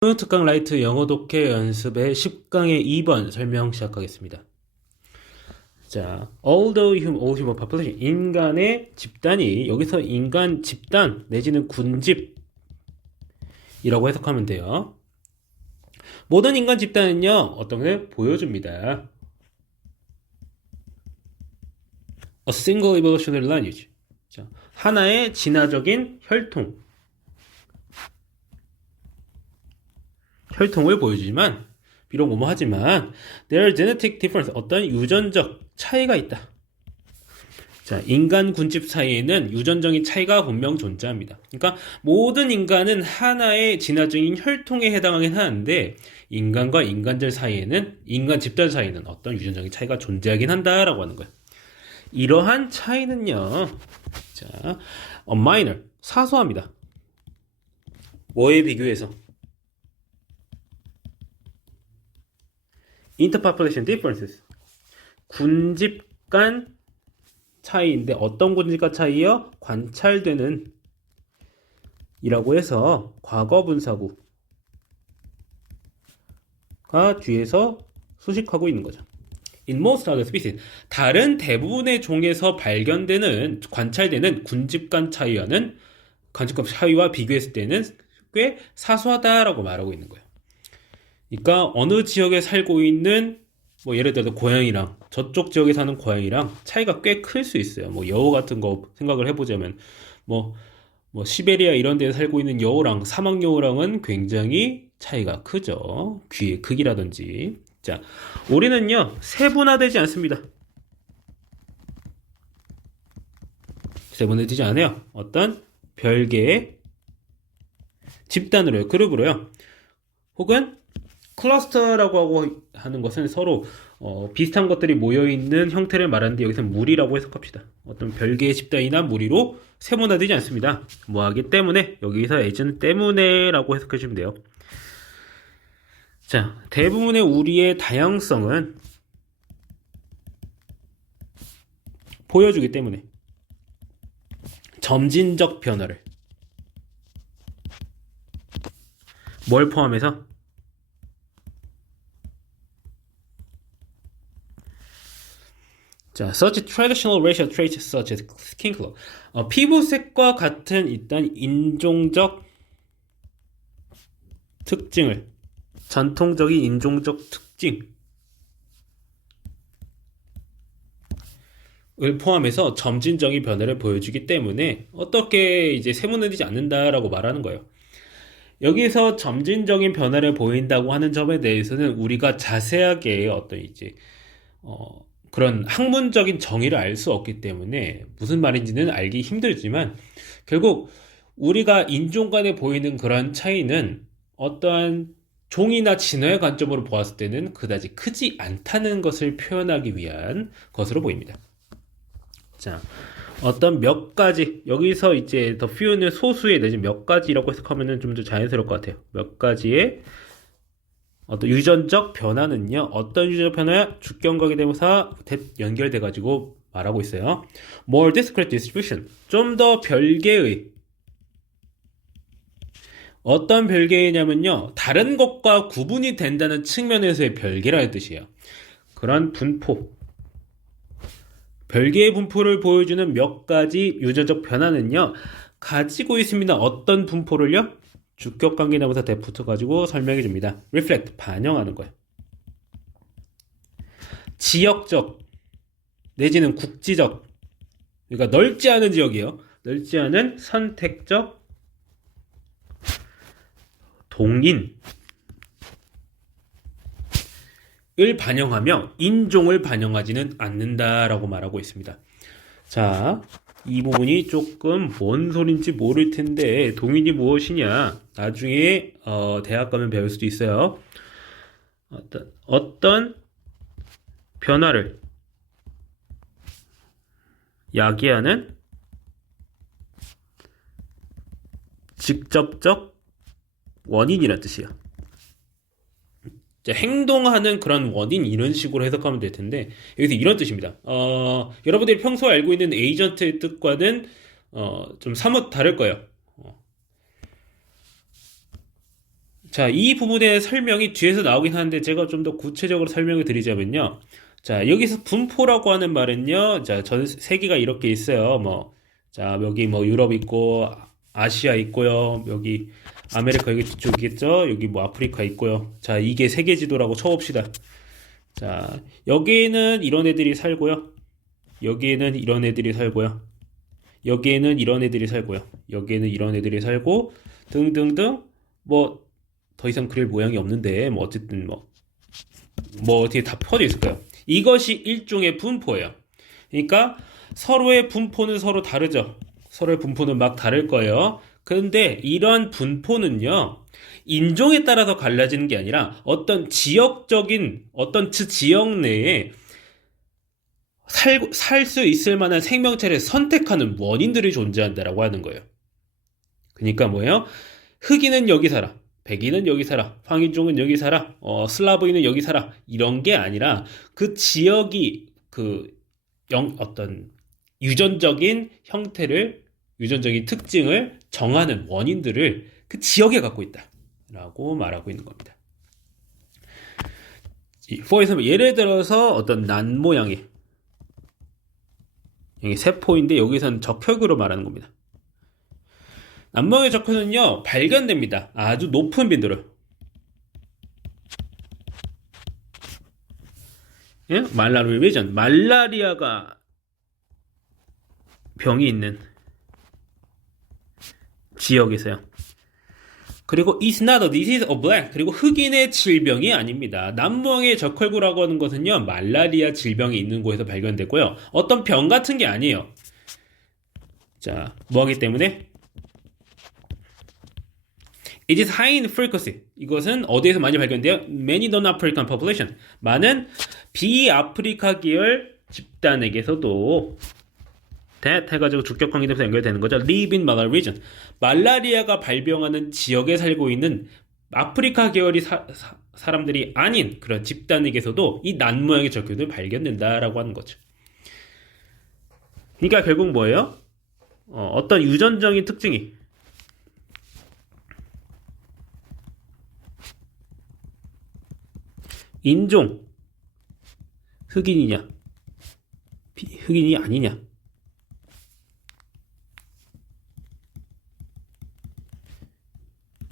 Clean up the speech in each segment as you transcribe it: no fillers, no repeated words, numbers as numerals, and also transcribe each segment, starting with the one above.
특강 라이트 영어 독해 연습의 10강의 2번 설명 시작하겠습니다. 자, all human population, 인간의 집단이, 여기서 인간 집단 내지는 군집이라고 해석하면 돼요. 모든 인간 집단은요, 어떤 걸 보여줍니다. A single evolutionary lineage. 자, 하나의 진화적인 혈통을 보여주지만, 비록 뭐뭐하지만 there are genetic difference, 어떤 유전적 차이가 있다. 자, 인간 군집 사이에는 유전적인 차이가 분명 존재합니다. 그러니까 모든 인간은 하나의 진화적인 혈통에 해당하긴 하는데 인간과 인간들 사이에는, 인간 집단 사이에는 어떤 유전적인 차이가 존재하긴 한다라고 하는 거예요. 이러한 차이는요, 자, minor, 사소합니다. 뭐에 비교해서? interpopulation differences, 군집 간 차이인데 어떤 군집 간 차이요? 관찰되는 이라고 해서 과거 분사구가 뒤에서 수식하고 있는 거죠. In most other species, 다른 대부분의 종에서 발견되는, 관찰되는 군집 간 차이와는, 관집 간 차이와 비교했을 때는 꽤 사소하다라고 말하고 있는 거예요. 그러니까 어느 지역에 살고 있는, 뭐 예를 들어서 고양이랑 저쪽 지역에 사는 고양이랑 차이가 꽤 클 수 있어요. 뭐 여우 같은 거 생각을 해보자면 뭐 시베리아 이런 데에 살고 있는 여우랑 사막 여우랑은 굉장히 차이가 크죠. 귀의 크기라든지. 자, 우리는요 세분화되지 않습니다. 세분화되지 않아요. 어떤 별개의 집단으로요, 그룹으로요. 혹은 클러스터라고 하는 것은 서로 비슷한 것들이 모여있는 형태를 말하는데 여기서는 무리라고 해석합시다. 어떤 별개의 집단이나 무리로 세분화되지 않습니다. 뭐하기 때문에, 여기서 as는 때문에 라고 해석해 주시면 돼요. 자, 대부분의 우리의 다양성은 보여주기 때문에 점진적 변화를, 뭘 포함해서? 자, such traditional racial traits such as skin color. 피부색과 같은 일단 인종적 특징을, 전통적인 인종적 특징을 포함해서 점진적인 변화를 보여주기 때문에 어떻게 이제 세분화되지 않는다라고 말하는 거예요. 여기서 점진적인 변화를 보인다고 하는 점에 대해서는 우리가 자세하게 어떤 이제 그런 학문적인 정의를 알 수 없기 때문에 무슨 말인지는 알기 힘들지만, 결국 우리가 인종 간에 보이는 그런 차이는 어떠한 종이나 진화의 관점으로 보았을 때는 그다지 크지 않다는 것을 표현하기 위한 것으로 보입니다. 자, 어떤 몇 가지, 여기서 이제 더 few는 소수의 내지 몇 가지라고 해석하면 좀 더 자연스러울 것 같아요. 몇 가지의 어떤 유전적 변화는요, 어떤 유전적 변화야? 주격관계 대명사 연결돼 가지고 말하고 있어요. More discrete distribution, 좀 더 별개의, 어떤 별개냐면요, 다른 것과 구분이 된다는 측면에서의 별개라는 뜻이에요. 그런 분포, 별개의 분포를 보여주는 몇 가지 유전적 변화는요 가지고 있습니다. 어떤 분포를요? 주격관계 대명사 대 붙어가지고 설명해 줍니다. reflect, 반영하는 거예요. 지역적 내지는 국지적, 그러니까 넓지 않은 지역이에요. 넓지 않은 선택적 동인을 반영하며 인종을 반영하지는 않는다라고 말하고 있습니다. 자, 이 부분이 조금 뭔 소린지 모를 텐데, 동인이 무엇이냐? 나중에 대학 가면 배울 수도 있어요. 어떤 변화를 야기하는 직접적 원인이란 뜻이에요. 행동하는 그런 원인, 이런 식으로 해석하면 될 텐데, 여기서 이런 뜻입니다. 여러분들이 평소에 알고 있는 에이전트의 뜻과는 좀 사뭇 다를 거예요. 자, 이 부분의 설명이 뒤에서 나오긴 하는데 제가 좀 더 구체적으로 설명을 드리자면요. 자, 여기서 분포라고 하는 말은요. 자, 전 세계가 이렇게 있어요. 뭐, 자, 여기 뭐 유럽 있고 아시아 있고요. 여기 아메리카 여기 뒤쪽이겠죠? 여기 뭐 아프리카 있고요. 자, 이게 세계 지도라고 쳐봅시다. 자, 여기에는 이런 애들이 살고요. 여기에는 이런 애들이 살고요. 여기에는 이런 애들이 살고요. 여기에는 이런 애들이 살고 등등등 뭐 더 이상 그릴 모양이 없는데 뭐 어쨌든 뭐 어떻게 다 퍼져 있을 거예요. 이것이 일종의 분포예요. 그러니까 서로의 분포는 서로 다르죠. 서로의 분포는 막 다를 거예요. 그런데 이런 분포는요. 인종에 따라서 갈라지는 게 아니라 어떤 지역적인 어떤 지역 내에 살 수 있을 만한 생명체를 선택하는 원인들이 존재한다라고 하는 거예요. 그러니까 뭐예요? 흑인은 여기 살아. 백인은 여기 살아. 황인종은 여기 살아. 슬라브인은 여기 살아. 이런 게 아니라 그 지역이 어떤 유전적인 형태를, 유전적인 특징을 정하는 원인들을 그 지역에 갖고 있다. 라고 말하고 있는 겁니다. for example, 예를 들어서 어떤 난 모양이 여기 세포인데 여기서는 적혈구로 말하는 겁니다. 난모의 적혈은요 발견됩니다. 아주 높은 빈도로. 예? 말라리아 리전, 말라리아가 병이 있는 지역에서요. 그리고 is not a disease of black. 그리고 흑인의 질병이 아닙니다. 남모양의 적혈구라고 하는 것은요 말라리아 질병이 있는 곳에서 발견됐고요. 어떤 병 같은 게 아니에요. 자, 뭐하기 때문에? It is high in frequency. 이것은 어디에서 많이 발견돼요? Many non-African population. 많은 비아프리카 계열 집단에게서도 that 해가지고 주격 관계되면서 연결되는 거죠. Live in malaria region. 말라리아가 발병하는 지역에 살고 있는 아프리카 계열이 사람들이 아닌 그런 집단에게서도 이 난 모양의 적균을 발견된다라고 하는 거죠. 그러니까 결국 뭐예요? 어떤 유전적인 특징이 인종 흑인이냐 흑인이 아니냐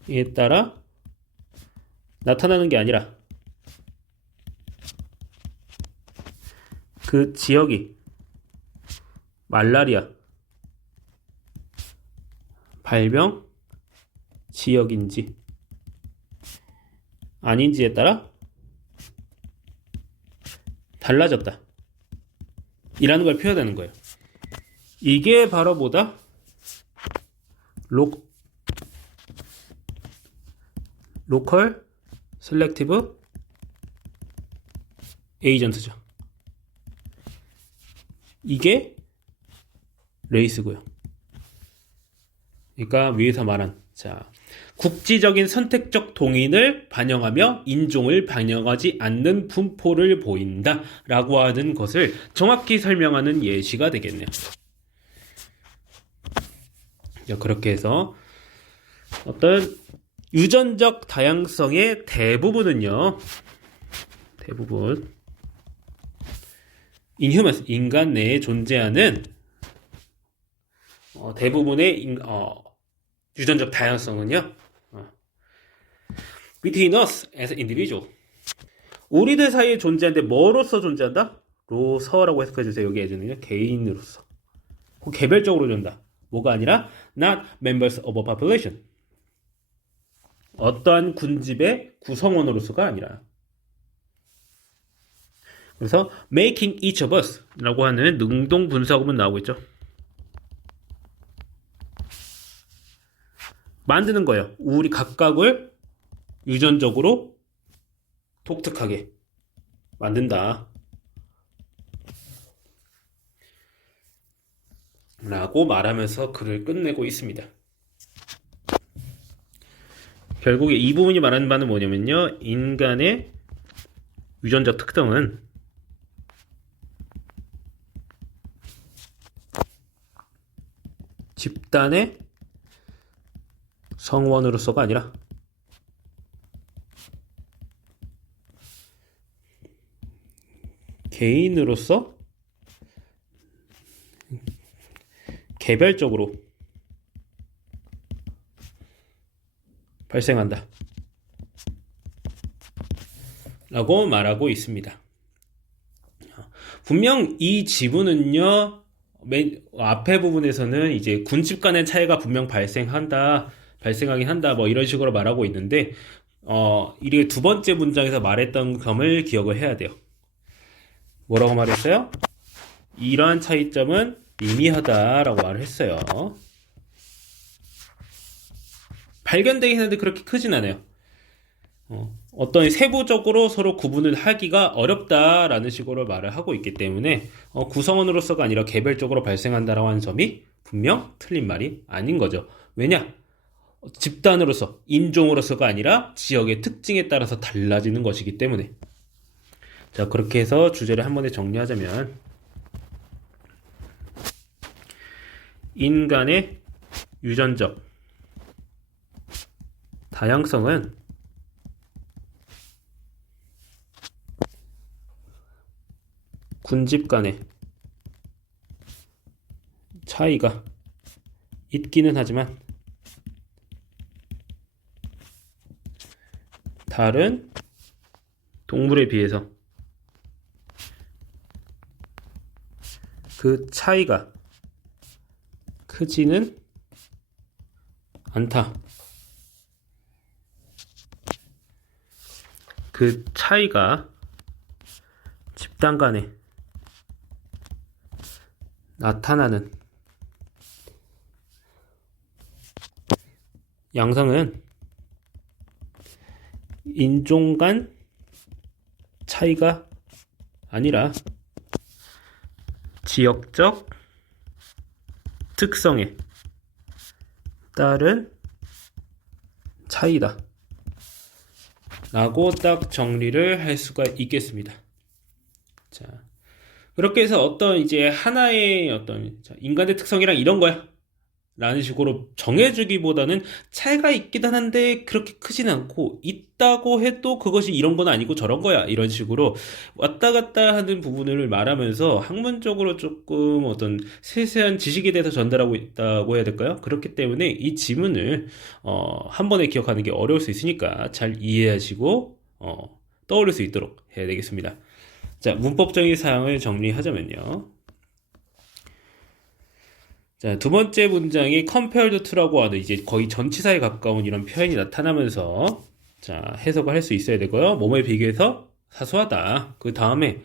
이에 따라 나타나는 게 아니라 그 지역이 말라리아 발병 지역인지 아닌지에 따라 달라졌다. 이라는 걸 표현하는 거예요. 이게 바로 뭐다? 로컬 셀렉티브 에이전트죠. 이게 레이스고요. 그러니까 위에서 말한 국지적인 선택적 동인을 반영하며 인종을 반영하지 않는 분포를 보인다 라고 하는 것을 정확히 설명하는 예시가 되겠네요. 그렇게 해서 어떤 유전적 다양성의 대부분 인휴먼스, 인간 내에 존재하는 대부분의 유전적 다양성은요 between us as individual, 우리들 사이에 존재하는데 뭐로서 존재한다? 로서라고 해석해주세요. 여기 예전에는 개인으로서 개별적으로 존재한다. 뭐가 아니라 not members of a population, 어떠한 군집의 구성원으로서가 아니라. 그래서 making each of us 라고 하는 능동 분사구문 나오고 있죠. 만드는 거예요. 우리 각각을 유전적으로 독특하게 만든다 라고 말하면서 글을 끝내고 있습니다. 결국에 이 부분이 말하는 바는 뭐냐면요, 인간의 유전적 특성은 집단의 성원으로서가 아니라 개인으로서 개별적으로 발생한다 라고 말하고 있습니다. 분명 이 지문은요, 맨 앞에 부분에서는 이제 군집 간의 차이가 분명 발생하긴 한다, 뭐 이런 식으로 말하고 있는데, 이게 두 번째 문장에서 말했던 점을 기억을 해야 돼요. 뭐라고 말했어요? 이러한 차이점은 미미하다라고 말을 했어요. 발견되긴 하는데 그렇게 크진 않아요. 어떤 세부적으로 서로 구분을 하기가 어렵다라는 식으로 말을 하고 있기 때문에 구성원으로서가 아니라 개별적으로 발생한다라고 하는 점이 분명 틀린 말이 아닌 거죠. 왜냐? 집단으로서, 인종으로서가 아니라 지역의 특징에 따라서 달라지는 것이기 때문에. 자, 그렇게 해서 주제를 한 번에 정리하자면 인간의 유전적 다양성은 군집 간의 차이가 있기는 하지만 다른 동물에 비해서 그 차이가 크지는 않다. 그 차이가 집단 간에 나타나는 양상은 인종 간 차이가 아니라 지역적 특성에 따른 차이다 라고 딱 정리를 할 수가 있겠습니다. 자, 그렇게 해서 어떤 이제 하나의 어떤 인간의 특성이랑 이런 거야 라는 식으로 정해주기보다는 차이가 있긴 한데 그렇게 크진 않고 있다고 해도 그것이 이런 건 아니고 저런 거야 이런 식으로 왔다 갔다 하는 부분을 말하면서 학문적으로 조금 어떤 세세한 지식에 대해서 전달하고 있다고 해야 될까요? 그렇기 때문에 이 지문을 한 번에 기억하는 게 어려울 수 있으니까 잘 이해하시고 떠올릴 수 있도록 해야 되겠습니다. 자, 문법적인 사항을 정리하자면요. 자, 두 번째 문장이 compared to라고 하는 이제 거의 전치사에 가까운 이런 표현이 나타나면서 자, 해석을 할 수 있어야 되고요. 몸에 비교해서 사소하다. 그 다음에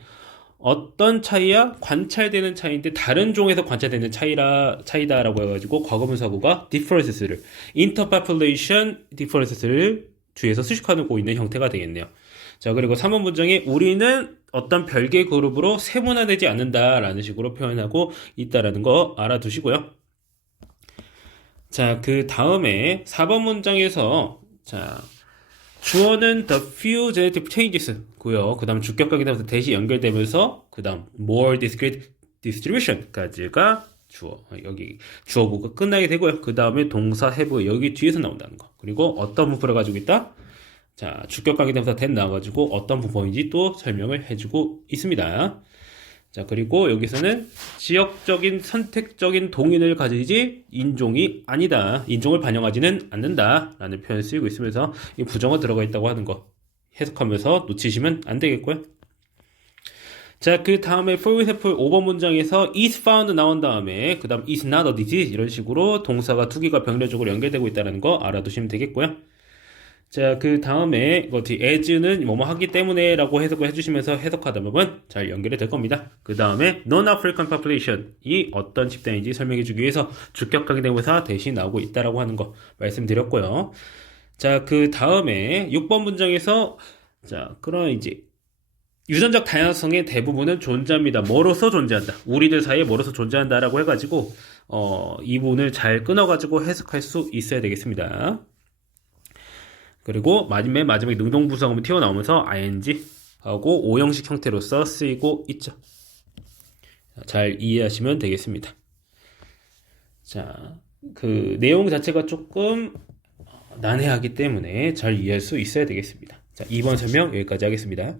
어떤 차이야? 관찰되는 차이인데 다른 종에서 관찰되는 차이다라고 해가지고 과거분사구가 differences를 interpopulation differences를 뒤에서 수식하고 있는 형태가 되겠네요. 자, 그리고 3번 문장에 우리는 어떤 별개의 그룹으로 세분화되지 않는다라는 식으로 표현하고 있다라는 거 알아두시고요. 자, 그 다음에 4번 문장에서 자, 주어는 the few genetic changes 고요. 그 다음 주격각이 되면서 대시 연결되면서 그 다음 more discrete distribution까지가 여기 주어구가 끝나게 되고요. 그 다음에 동사 have 여기 뒤에서 나온다는 거. 그리고 어떤 문법을 가지고 있다? 자, 주격관계 대명사 that 나와가지고 어떤 문법인지 또 설명을 해주고 있습니다. 자, 그리고 여기서는 지역적인 선택적인 동인을 가지지 인종이 아니다. 인종을 반영하지는 않는다. 라는 표현을 쓰이고 있으면서 이 부정어 들어가 있다고 하는 거 해석하면서 놓치시면 안 되겠고요. 자, 그 다음에 for example 5번 문장에서 is found 나온 다음에 그 다음 is not a disease 이런 식으로 동사가 투기가 병렬적으로 연결되고 있다는 거 알아두시면 되겠고요. 자, 그 다음에 as는 뭐뭐 하기 때문에 라고 해석을 해주시면서 해석하다 보면 잘 연결이 될 겁니다. 그 다음에 non-African population 이 어떤 집단인지 설명해주기 위해서 주격하게 대명사 대신 나오고 있다라고 하는 거 말씀드렸고요. 자, 그 다음에 6번 문장에서 자, 그런 이제 유전적 다양성의 대부분은 존재합니다. 뭐로서 존재한다. 우리들 사이에 뭐로서 존재한다라고 해가지고 이 부분을 잘 끊어가지고 해석할 수 있어야 되겠습니다. 그리고 맨 마지막에 능동부사음이 튀어나오면서 ing 하고 오형식 형태로서 쓰이고 있죠. 잘 이해하시면 되겠습니다. 자, 그 내용 자체가 조금 난해하기 때문에 잘 이해할 수 있어야 되겠습니다. 자, 2번 설명 여기까지 하겠습니다.